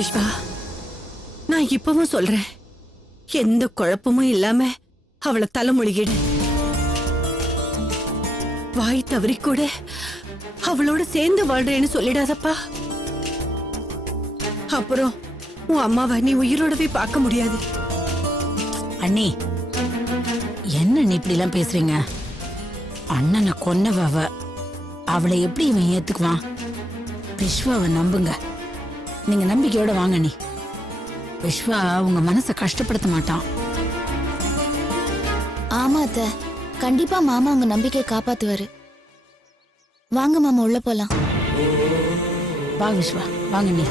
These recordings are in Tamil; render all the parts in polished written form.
விஸ்வா, நான் இப்பவும் சொல்றேன், எந்த குழப்பமும் இல்லாம அவளை தலைமொழிகிடு. வாய் தவறி கூட அவளோட சேர்ந்து வாழ்றேன்னு சொல்லிடாதப்பா. அப்புறம் உன் அம்மாவை நீ உயிரோடவே பார்க்க முடியாது. அண்ணி, என்ன நீ இப்படி எல்லாம் பேசுறீங்க? அண்ணனை கொன்னவ அவ. அவளை எப்படி இவன் ஏத்துக்குவான்? விஸ்வாவை நம்புங்க. நீங்க நம்பிக்கையோட வாங்க நீ. விஸ்வா உங்க மனசை கஷ்டப்படுத்த மாட்டான். ஆமா அத்தை, கண்டிப்பா மாமா உங்க நம்பிக்கையை காப்பாத்துவாரு. வாங்க மாமா, உள்ள போலாம். வா விஸ்வா, வாங்க நீ.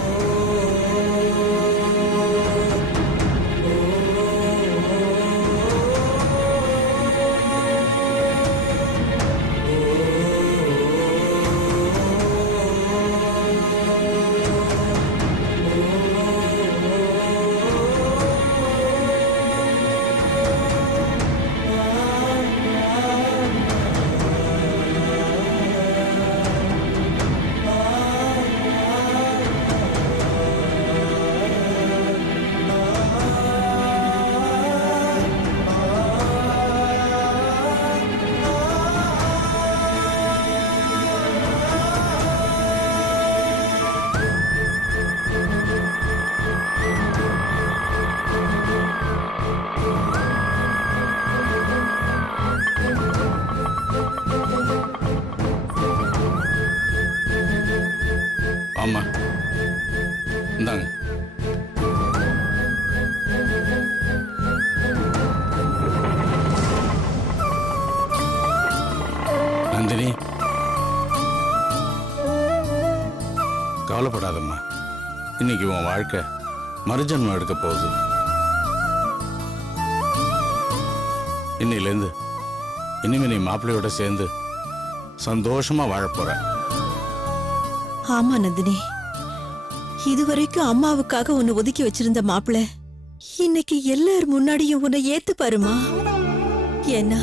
ஆமா, இந்தாங்க. நந்தினி, கவலைப்படாதம்மா. இன்னைக்கு உன் வாழ்க்கை மறுஜன்மம் எடுக்க போகுது. இன்னையிலேருந்து இனிமே நீ மாப்பிள்ளையோட சேர்ந்து சந்தோஷமா வாழப் போற. ஆமா நந்தினி, இதுவரைக்கும் அம்மாவுக்காக உன்னை ஒதுக்கி வச்சிருந்த மாப்பிள்ள இன்னைக்கு எல்லார் முன்னாடியும் உன்னை ஏத்து பாருமா. ஏன்னா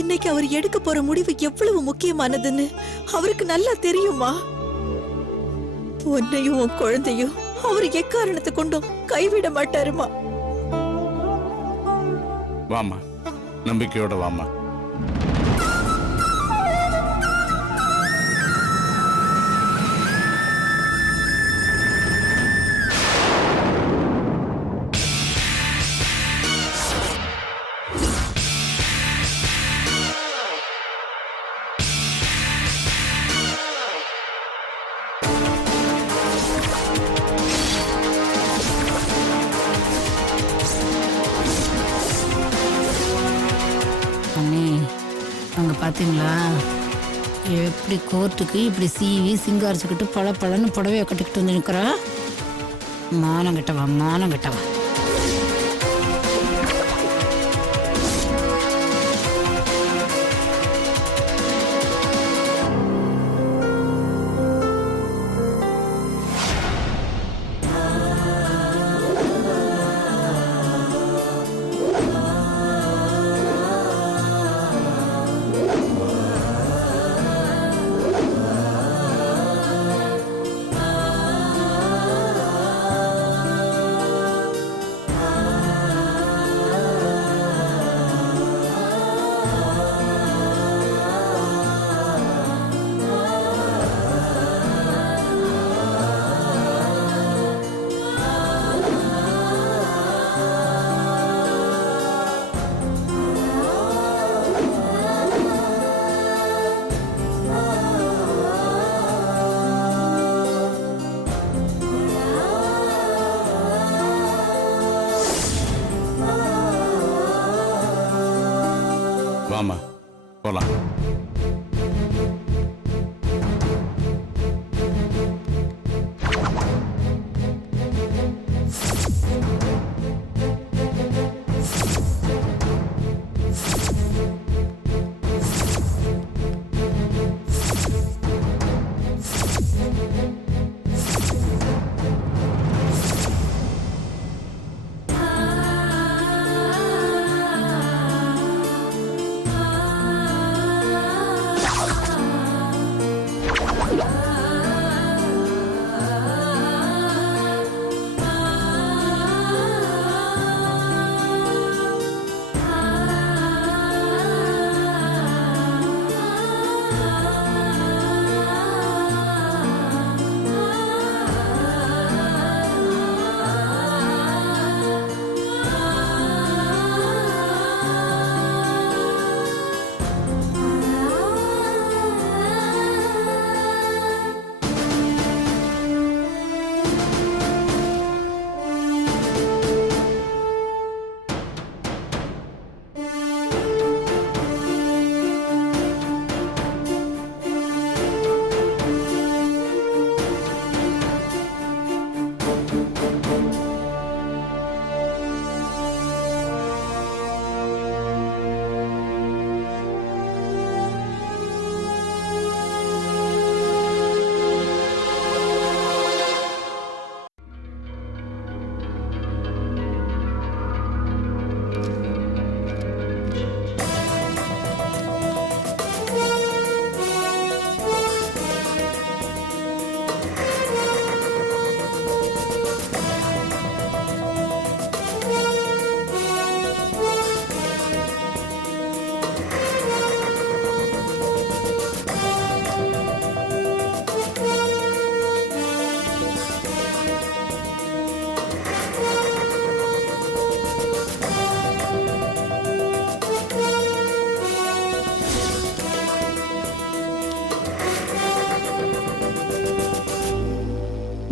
இன்னைக்கு அவர் எடுக்க போற முடிவு எவ்வளவு முக்கியமானதுன்னு அவருக்கு நல்லா தெரியுமா. உன்னையும் உன் குழந்தையும் அவர் எக்காரணத்தை கொண்டும் கைவிட மாட்டாருமா. வாமா, நம்பிக்கையோட வாமா. அண்ணே, அங்க பாத்தீங்களா எப்படி கோர்ட்டுக்கு இப்படி சீவி சிங்காரிச்சுக்கிட்டு பழன்னு புடவைய கட்டிக்கிட்டு வந்து நிற்கிறா? மானம் கட்டவா, மானம் கட்டவா. வாமா, போலாம்.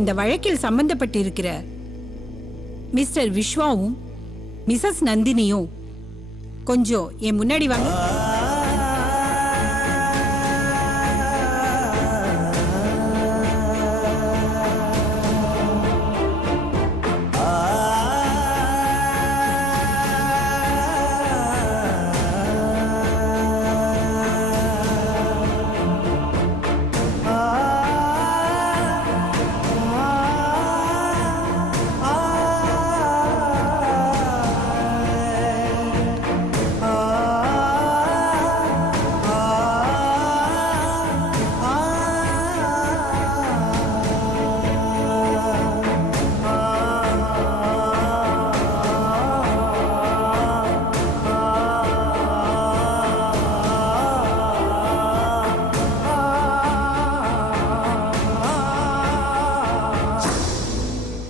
இந்த வழக்கில் சம்பந்தப்பட்டிருக்கிற மிஸ்டர் விஸ்வாவும் மிஸ்ஸஸ் நந்தினியும் கொஞ்சம் என் முன்னாடி வாங்க.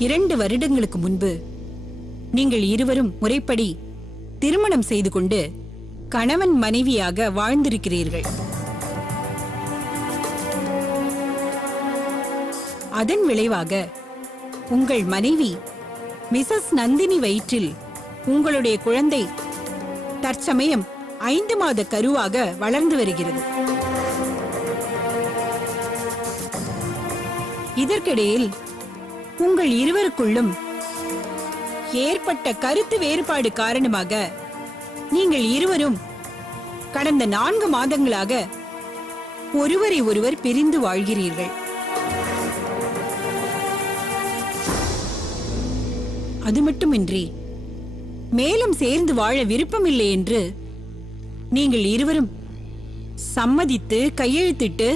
இரண்டு வருடங்களுக்கு முன்பு நீங்கள் இருவரும் முறைப்படி திருமணம் செய்து கொண்டு கணவன் மனைவியாக வாழ்ந்திருக்கிறீர்கள். அதன் விளைவாக உங்கள் மனைவி மிஸ்ஸஸ் நந்தினி வயிற்றில் உங்களுடைய குழந்தை தற்சமயம் 5 மாத கருவாக வளர்ந்து வருகிறது. இதற்கிடையில் உங்கள் இருவருக்குள்ளும் ஏற்பட்ட கருத்து வேறுபாடு காரணமாக நீங்கள் இருவரும் கடந்த 4 மாதங்களாக ஒருவரை ஒருவர் பிரிந்து வாழ்கிறீர்கள். அது மட்டுமின்றி மேலும் சேர்ந்து வாழ விருப்பமில்லை என்று நீங்கள் இருவரும் சம்மதித்து கையெழுத்திட்டு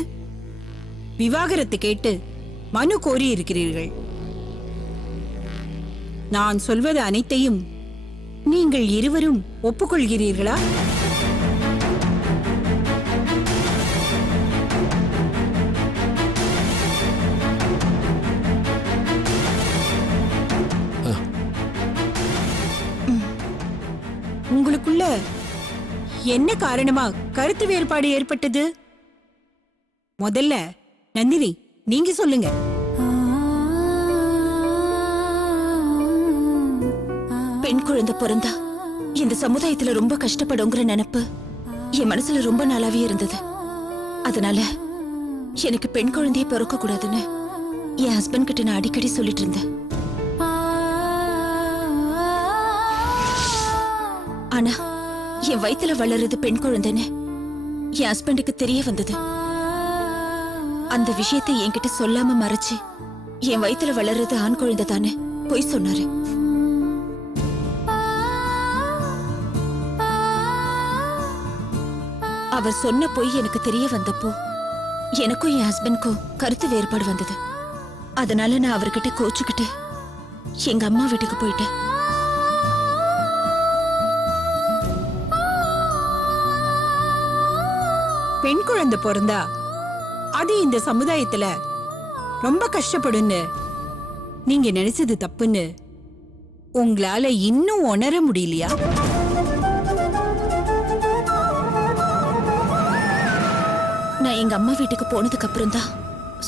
விவாகரத்து கேட்டு மனு கோரி இருக்கிறீர்கள். நான் சொல்வது அனைத்தையும் நீங்கள் இருவரும் ஒப்புக்கொள்கிறீர்களா? உங்களுக்குள்ள என்ன காரணமா கருத்து வேறுபாடு ஏற்பட்டது? முதல்ல நந்தினி, நீங்க சொல்லுங்க. பெண் குழந்தை பிறந்தா இந்த சமுதாயத்துல ரொம்ப கஷ்டப்படுங்கிற நினைப்பு என் மனசுல ரொம்ப நாளாவே இருந்தது. அதனால எனக்கு பெண் குழந்தைய பிறக்க கூடாதுன்னு என் ஹஸ்பண்ட் கிட்ட நான் அடிக்கடி சொல்லிட்டு இருந்தேன். ஆனா என் வயித்துல வளருது பெண் குழந்தைன்னு என் ஹஸ்பண்டுக்கு தெரிய வந்தது. அந்த விஷயத்தை என்கிட்ட சொல்லாம மறைச்சு என் வயித்துல வளருது ஆண் குழந்தை தானே பொய் சொன்னாரு. அவர் சொன்ன பொய் எனக்கு தெரிய வந்தப்போ எனக்கும் என் ஹஸ்பண்ட்க்கும் கருத்து வேறுபாடு வந்தது. அதனால நான் அவர்கிட்ட கோச்சுக்கிட்டு எங்க அம்மா வீட்டுக்கு போயிட்டேன். பெண் குழந்தை பிறந்தா அது இந்த சமுதாயத்துல ரொம்ப கஷ்டப்படுன்னு நீங்க நினைச்சது தப்புன்னு உங்களால இன்னும் உணர முடியலையா? நான் எங்க அம்மா வீட்டுக்கு போனதுக்கு அப்புறம் தான்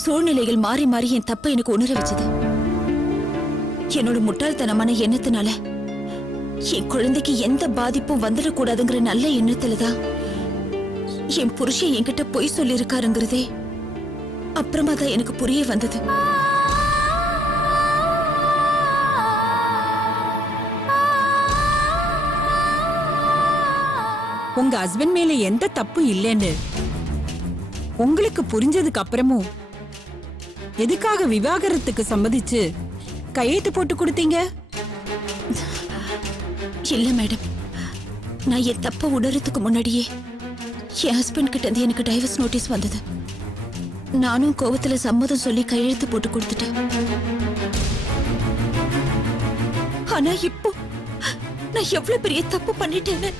சூழ்நிலைகள் மாறி மாறி என் தப்பை எனக்கு உணர வச்சது. என்னோட முட்டாள்தனமான எண்ணத்தினால என் குழந்தைக்கு எந்த பாதிப்பும் வந்துடக்கூடாதுங்கிற நல்ல எண்ணத்துலதான் என் புருஷன் என்கிட்ட பொய் சொல்லி இருக்காருங்கிறதே அப்புறமா தான் எனக்கு புரிய வந்தது. உங்க ஹஸ்பண்ட் மேல எந்த தப்பும் இல்லைன்னு உங்களுக்கு புரிஞ்சதுக்கு அப்புறமும் எதுக்காக விவாகரத்துக்கு சம்மதிச்சு கையெழுத்து போட்டு கொடுத்தீங்க? இல்ல மேடம், நான் என் தப்ப உணர்றதுக்கு முன்னாடியே என் ஹஸ்பண்ட் கிட்ட இருந்து எனக்கு டைவர்ஸ் நோட்டீஸ் வந்தது. நானும் கோவத்துல சம்மதம் சொல்லி கையெழுத்து போட்டு கொடுத்துட்டேன். ஆனா இப்போ நான் எவ்வளவு பெரிய தப்பு பண்ணிட்டேன்னு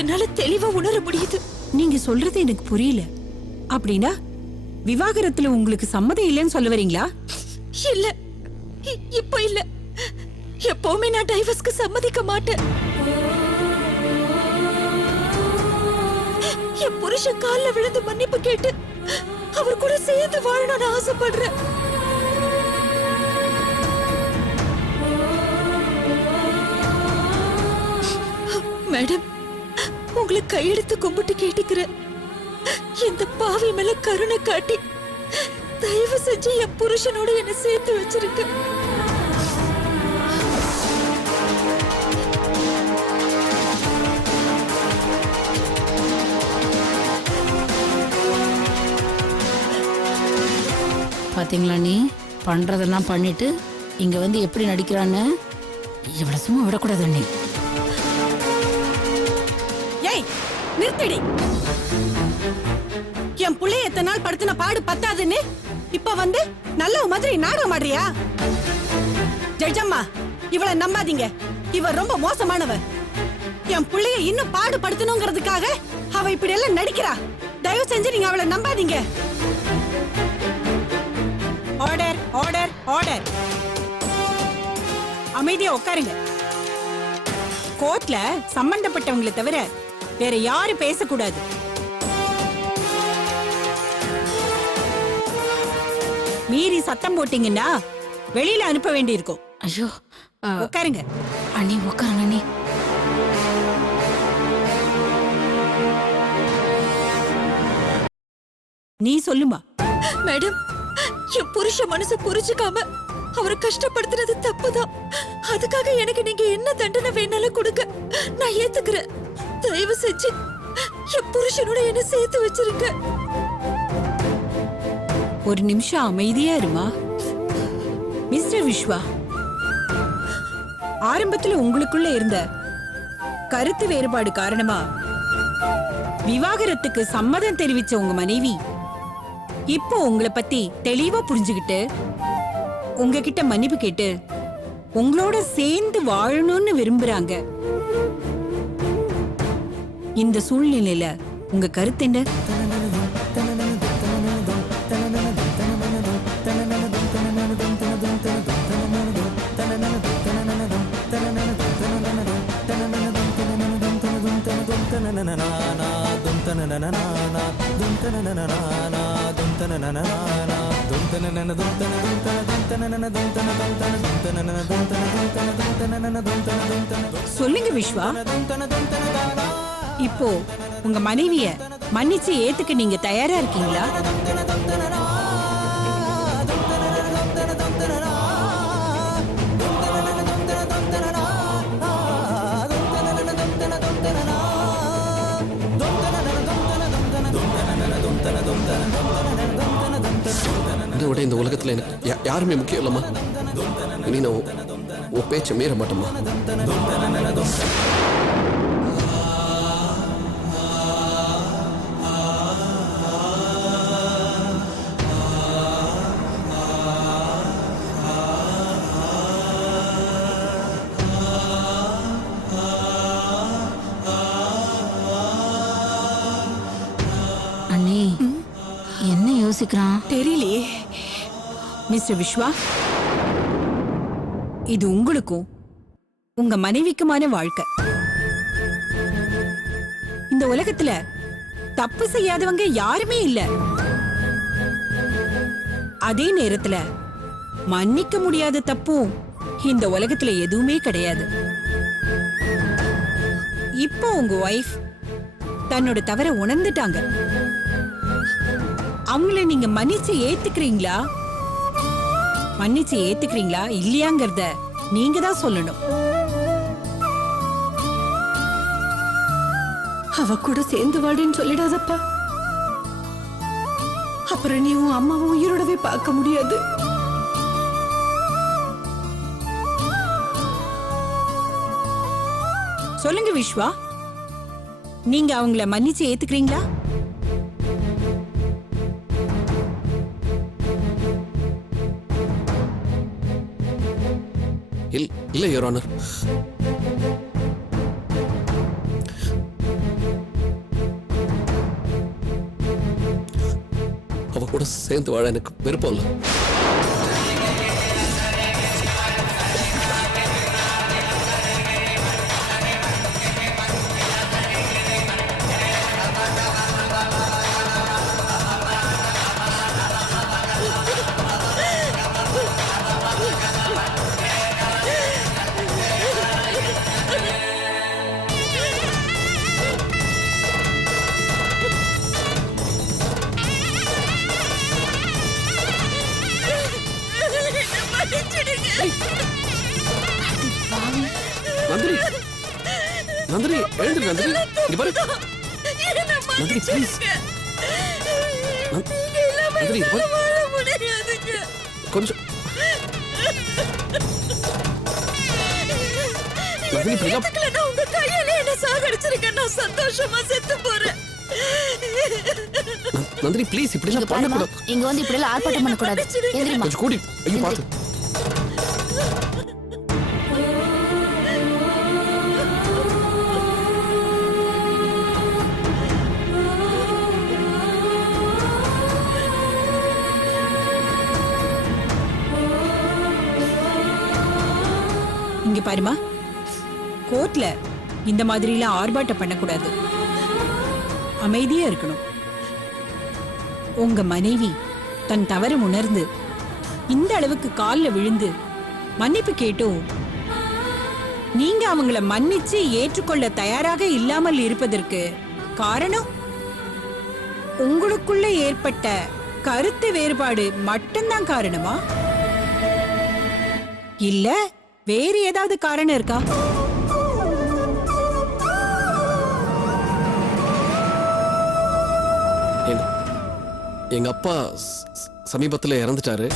என்னால தெளிவா உணர முடியுது. நீங்க சொல்றது எனக்கு புரியல. அப்படின்னா விவாகரத்துல உங்களுக்கு சம்மதம் இல்லைன்னு சொல்ல வரீங்களா? இல்ல, இப்போ இல்ல. எப்பவுமே நான் டைவர்ஸ்க்கு சம்மதிக்க மாட்டேன். என் புருஷன் கால்ல விழுந்து மன்னிப்பு கேட்டு அவர் கூட சேர்ந்து வாழணும்னு ஆசைப்படுறேன். மேடம், உங்களை கையெடுத்து கும்பிட்டு கேட்டுக்கிறேன். இந்த பாவி மேல கருணை காட்டி தயவு செஞ்சு என் புருஷனோட என்ன சேர்த்து வச்சிருக்க. பாத்தீங்களா, நீ பண்றதெல்லாம் பண்ணிட்டு இங்க வந்து எப்படி நடிக்கிறான்னு. இவ்வளவு சும்மா விடக்கூடாது அண்ணி. ஏய் நிறுத்தடி. என் புள்ளைய எத்தனை நாள் படுத்தின பாடு பத்தாதுன்னு இப்ப வந்து நல்ல மாதிரி நாடகம் ஆடுறியா? ஜெயஜம்மா, இவளை நம்பாதீங்க. இவ ரொம்ப மோசமானவ. என் புள்ளைய இன்னும் பாடு படுத்தணுங்கிறதுக்காக அவ இப்படி எல்லாம் நடிக்கிறா. தயவு செஞ்சு நீங்க அவளை நம்பாதீங்க. Order order order. அமைதியா உட்காருங்க. கோர்ட்ல சம்பந்தப்பட்டவங்களை தவிர வேற யாரும் பேசக்கூடாது. மீறி சத்தம் போட்டீங்கன்னா வெளியில அனுப்ப வேண்டியிருக்கும். ஐயோ, உட்காருங்க. அண்ணி உட்காருங்க அண்ணி. நீ சொல்லுமா. மேடம், என் புருஷ மனசை புரிஞ்சுக்காம அவரை கஷ்டப்படுத்துறது தப்புதான். அதுக்காக எனக்கு நீங்க என்ன தண்டனை வேணாலும் கொடுங்க, நான் ஏத்துக்கிறேன். தயவு செஞ்சு என் புருஷனோட என்ன சேர்த்து வச்சிருங்க. ஒரு நிமிஷம் அமைதியா இருமா. மிஸ்டர் விஸ்வா, ஆரம்பத்துல உங்களுக்குள்ள இருந்த கருத்து வேறுபாடு காரணமா விவாகரத்துக்கு சம்மதம் தெரிவிச்ச உங்க மனைவி இப்போ உங்களை பத்தி தெளிவா புரிஞ்சுகிட்டு உங்ககிட்ட மன்னிப்பு கேட்டு உங்களோட சேர்ந்து வாழணும்னு விரும்புறாங்க. இந்த சூழ்நிலையில உங்க கருத்து என்ன? சொல்லுங்க விஸ்வா. இப்போ உங்க மனைவிய மன்னிச்சு ஏத்துக்க நீங்க தயாரா இருக்கீங்களா? என்னை விட இந்த உலகத்துல எனக்கு யாருமே முக்கியம் இல்லம்மா. இனி நான் உன் பேச்சை மீற மாட்டோம்மா. அண்ணி என்ன யோசிக்கிறான் தெரியலையே. மிஸ்டர் விஸ்வா, இது உங்களுக்கும் உங்க மனைவிக்குமான வாழ்க்கை. இந்த உலகத்துல தப்பு செய்யாதவங்க யாருமே இல்ல. அதே நேரத்துல மன்னிக்க முடியாத தப்பும் இந்த உலகத்துல எதுவுமே கிடையாது. இப்போ உங்க ஒய்ஃப் தன்னோட தவற உணர்ந்துட்டாங்க. அவங்கள நீங்க மன்னிச்சு ஏத்துக்கிறீங்களா இல்லையாங்கிறத நீங்க தான் சொல்லணும். அவ கூட சேர்ந்து வாடுன்னு சொல்லிடாதப்பா. அப்புறம் நீ உன் அம்மாவை உயிரோடவே பார்க்க முடியாது. சொல்லுங்க விஸ்வா, நீங்க அவங்கள மன்னிச்சு ஏத்துக்கிறீங்களா? இல்ல யுவர் ஆனர். அவ கூட சேர்ந்து வாழ எனக்கு விருப்பம் இல்லை. நந்தினி எழுந்துரு நந்தினி இங்க பாரு நந்தினி ப்ளீஸ் நந்தினி இங்க பாரு கொஞ்சம் நந்தினி இப்படிலாம் உங்க கையால என்ன சாகடிச்சிருக்கேன். நான் சந்தோஷமா செத்து போறேன். நந்தினி ப்ளீஸ் இப்படிலாம் பண்ணக்கூடாது. இங்க வந்து இப்படி எல்லாம் ஆர்ப்பாட்டம் பண்ணக்கூடாது. எந்திரிமா. கொஞ்சம் கூடி ஐயோ பாத்து. இங்க பாருமா, கோர்ட்ல இந்த மாதிரி எல்லாம் ஆர்ப்பாட்டம் பண்ணக்கூடாது. அமைதியா இருக்கணும். உங்க மனைவி தன் தவறு உணர்ந்து இந்த அளவுக்கு கால்ல விழுந்து மன்னிப்பு கேட்டும் நீங்க அவங்கள மன்னிச்சு ஏற்றுக்கொள்ள தயாராக இல்லாமல் இருப்பதற்கு காரணம் உங்களுக்குள்ள ஏற்பட்ட கருத்து வேறுபாடு மட்டும்தான் காரணமா? இல்ல வேறு ஏதாவது காரணம் இருக்கா? எங்க அப்பா சமீபத்துல இறந்துட்டாரு.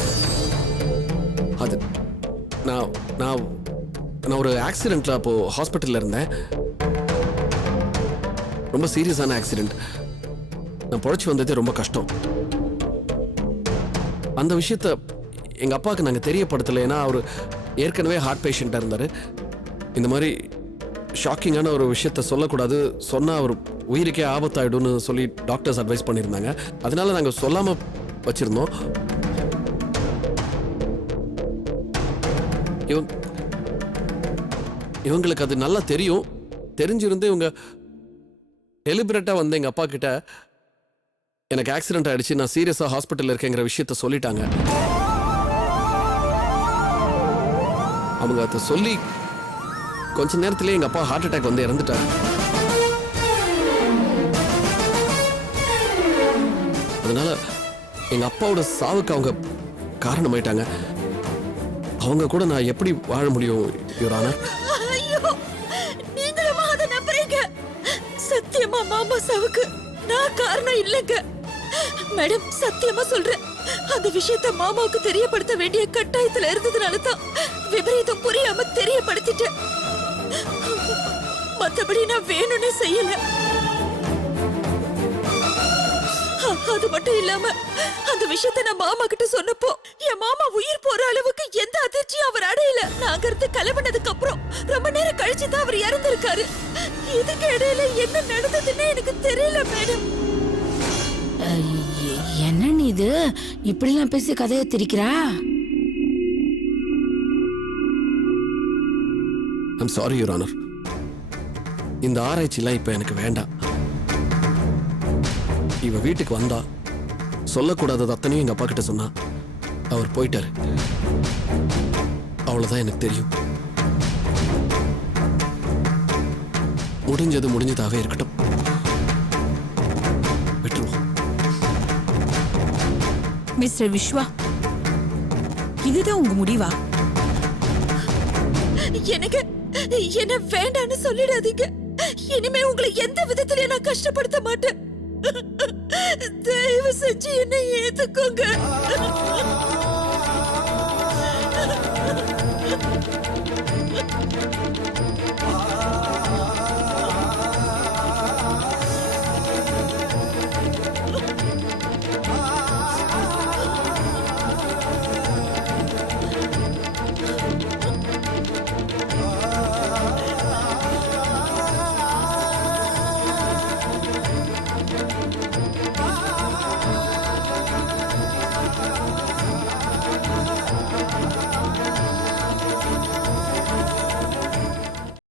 அது நான் நான் நான் ஒரு ஆக்சிடென்ட்ல அப்போ ஹாஸ்பிட்டல்ல இருந்தேன். ரொம்ப சீரியஸான ஆக்சிடென்ட். நான் பொழைச்சி வந்ததே ரொம்ப கஷ்டம். அந்த விஷயத்த எங்க அப்பாவுக்கு நாங்க தெரியப்படுத்தல. ஏன்னா அவர் ஏற்கனவே ஹார்ட் பேஷண்டா இருந்தாரு. இந்த மாதிரி ஷாக்கிங்கான ஒரு விஷயத்த சொல்லக்கூடாது, சொன்னா அவர் உயிருக்கே ஆபத்தாயிடும்னு சொல்லி டாக்டர்ஸ் அட்வைஸ் பண்ணியிருந்தாங்க. அதனால நாங்கள் சொல்லாம வச்சிருந்தோம். இவங்களுக்கு அது நல்லா தெரியும். தெரிஞ்சிருந்து இவங்க டெலிபரேட்டா வந்து எங்க அப்பா கிட்ட எனக்கு ஆக்சிடென்ட் ஆயிடுச்சு, நான் சீரியஸா ஹாஸ்பிட்டல் இருக்கேங்கிற விஷயத்த சொல்லிட்டாங்க. அவங்க அதை சொல்லி கொஞ்ச நேரத்திலே எங்க அப்பா ஹார்ட் அட்டாக் வந்து இறந்துட்டாரு. அதனால எங்க அப்பாவோட சாவுக்கு அவங்க காரணமாயிட்டாங்க. அவங்க கூட நான் எப்படி வாழ முடியும் யுவர் ஆனர்? ஐயோ, நீங்களும் அதை நம்புறீங்க? சத்தியமா மாமா சாவுக்கு நான் காரணம் இல்லைங்க மேடம். சத்தியமா சொல்றேன், அந்த விஷயத்த மாமாவுக்கு தெரியப்படுத்த வேண்டிய கட்டாயத்துல இருந்ததுனால தான் விபரீதம் புரியாம தெரியப்படுத்திட்டேன். மத்தபடி நான் வேணும்னே செய்யல. அது மட்டும் இல்லாம அந்த விஷயத்த நான் மாமா கிட்ட சொன்னப்போ என் மாமா உயிர் போற அளவுக்கு எந்த அதிர்ச்சியும் அவர் அடையல. நாங்க இருந்து கிளம்பினதுக்கு அப்புறம் ரொம்ப நேரம் கழிச்சு தான் அவர் இறந்திருக்காரு. இதுக்கு இடையில என்ன நடந்ததுன்னு எனக்கு தெரியல மேடம். என்ன நீ இது இப்படிலாம் பேசி கதையை திரிக்கிறா? I'm sorry your honour. இந்த ஆராய்ச்சிலாம் இப்ப எனக்கு வேண்டாம். இவ வீட்டுக்கு வந்தா சொல்லக்கூடாதது அத்தனையும் எங்க அப்பா கிட்ட சொன்னா அவர் போயிட்டாரு. அவ்வளவுதான் எனக்கு தெரியும். முடிஞ்சது முடிஞ்சதாவே இருக்கட்டும். விட்டுருவோம். மிஸ்டர் விஸ்வா, இதுதான் உங்க முடிவா? எனக்கு என்ன வேண்டான்னு சொல்லிடாதீங்க. இனிமே உங்களை எந்த விதத்திலயும் நான் கஷ்டப்படுத்த மாட்டேன். தயவு செஞ்சு என்னை ஏத்துக்கோங்க.